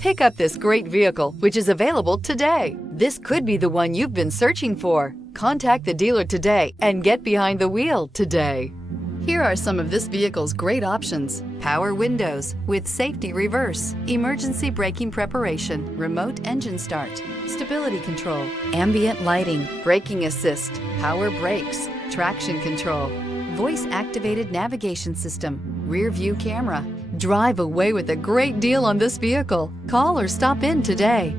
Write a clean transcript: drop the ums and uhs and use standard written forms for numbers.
Pick up this great vehicle, which is available today. This could be the one you've been searching for. Contact the dealer today and get behind the wheel today. Here are some of this vehicle's great options: power windows with safety reverse, emergency braking preparation, remote engine start, stability control, ambient lighting, braking assist, power brakes, traction control, voice activated navigation system, rear view camera. Drive away with a great deal on this vehicle. Call or stop in today.